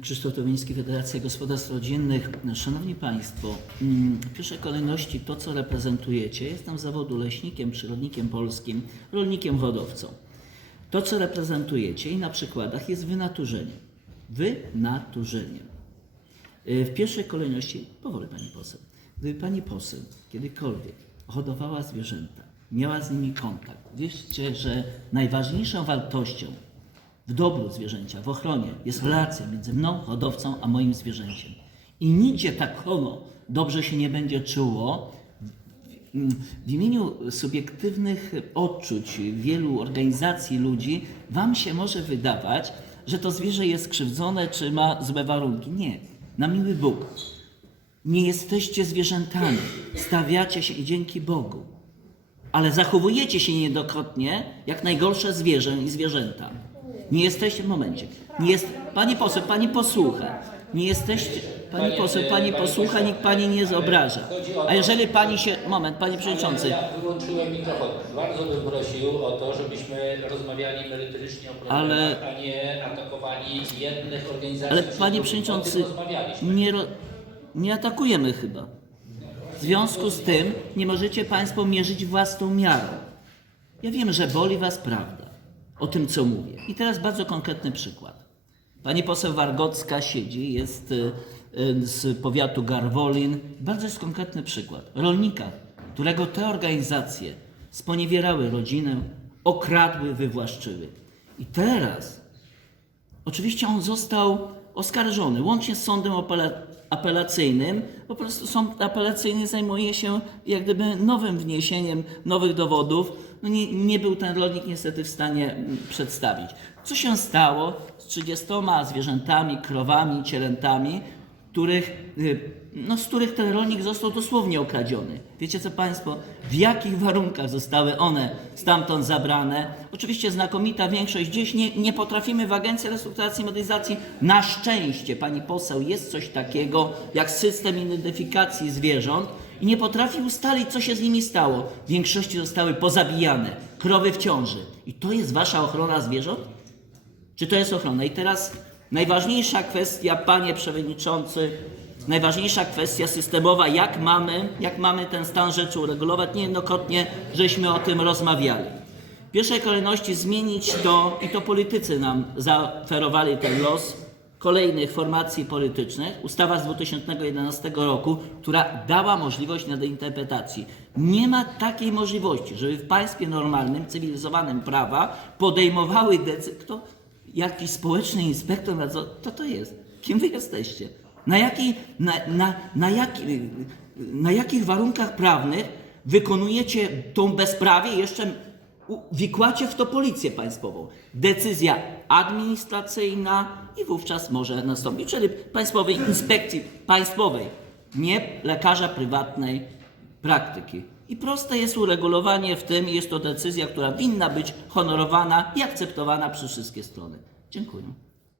Krzysztof Tomiński, Federacja Gospodarstw Rodzinnych. Szanowni Państwo, mm, w pierwszej kolejności to, co reprezentujecie, jestem zawodu leśnikiem, przyrodnikiem polskim, rolnikiem, hodowcą. To, co reprezentujecie i na przykładach jest wynaturzeniem. Wynaturzeniem. Y, W pierwszej kolejności, powoli Pani poseł, gdyby Pani poseł kiedykolwiek hodowała zwierzęta, miała z nimi kontakt, wiecie, że najważniejszą wartością w dobru zwierzęcia, w ochronie jest relacja między mną, hodowcą, a moim zwierzęciem. I nigdzie tak ono dobrze się nie będzie czuło, w imieniu subiektywnych odczuć wielu organizacji ludzi, Wam się może wydawać, że to zwierzę jest skrzywdzone czy ma złe warunki. Nie, na miły Bóg. Nie jesteście zwierzętami, stawiacie się i dzięki Bogu, ale zachowujecie się niejednokrotnie jak najgorsze zwierzę i zwierzęta. Nie jesteście w momencie. Nie jest, pani poseł, pani posłucha. Nie jesteście, pani poseł, pani posłucha, nikt pani nie zobraża. A jeżeli pani się, moment, panie przewodniczący, Ja wyłączyłem mikrofon. Bardzo bym prosił o to, żebyśmy rozmawiali merytorycznie o problemach, Ale- a nie atakowali jednych organizacji. ale panie przewodniczący, nie, nie atakujemy chyba. W związku z tym nie możecie państwo mierzyć własną miarą. Ja wiem, że boli was prawda o tym, co mówię. I teraz bardzo konkretny przykład. Pani poseł Wargocka siedzi, jest y, y, z powiatu Garwolin. Bardzo jest konkretny przykład. Rolnika, którego te organizacje sponiewierały rodzinę, okradły, wywłaszczyły. I teraz Oczywiście on został oskarżony, łącznie z sądem apela- apelacyjnym. Po prostu sąd apelacyjny zajmuje się jak gdyby nowym wniesieniem nowych dowodów. No nie, nie był ten rolnik niestety w stanie mm, przedstawić. Co się stało z 30 zwierzętami, krowami, cielętami, których, y, no, z których ten rolnik został dosłownie okradziony. Wiecie co Państwo, w jakich warunkach zostały one stamtąd zabrane? Oczywiście znakomita większość gdzieś nie, nie potrafimy w Agencji Restrukturyzacji i Modernizacji. Na szczęście, Pani poseł, jest coś takiego jak system identyfikacji zwierząt i nie potrafi ustalić, co się z nimi stało. W większości zostały pozabijane, krowy w ciąży. I to jest Wasza ochrona zwierząt? Czy to jest ochrona? I teraz najważniejsza kwestia, panie przewodniczący, najważniejsza kwestia systemowa, jak mamy, jak mamy ten stan rzeczy uregulować. Niejednokrotnie żeśmy o tym rozmawiali. W pierwszej kolejności zmienić to, i to politycy nam zaoferowali ten los, kolejnych formacji politycznych, ustawa z 2011 roku, która dała możliwość nadinterpretacji. Nie ma takiej możliwości, żeby w państwie normalnym, cywilizowanym prawa podejmowały decyzje. Kto? Jakiś społeczny inspektor nadzoru? Kto to jest? Kim wy jesteście? Na, jakiej, na, na, na, jaki, na jakich warunkach prawnych wykonujecie tą bezprawie jeszcze wikłacie w to policję państwową. Decyzja administracyjna i wówczas może nastąpić, czyli Państwowej Inspekcji Państwowej, nie lekarza prywatnej praktyki. I proste jest uregulowanie w tym, jest to decyzja, która winna być honorowana i akceptowana przez wszystkie strony. Dziękuję.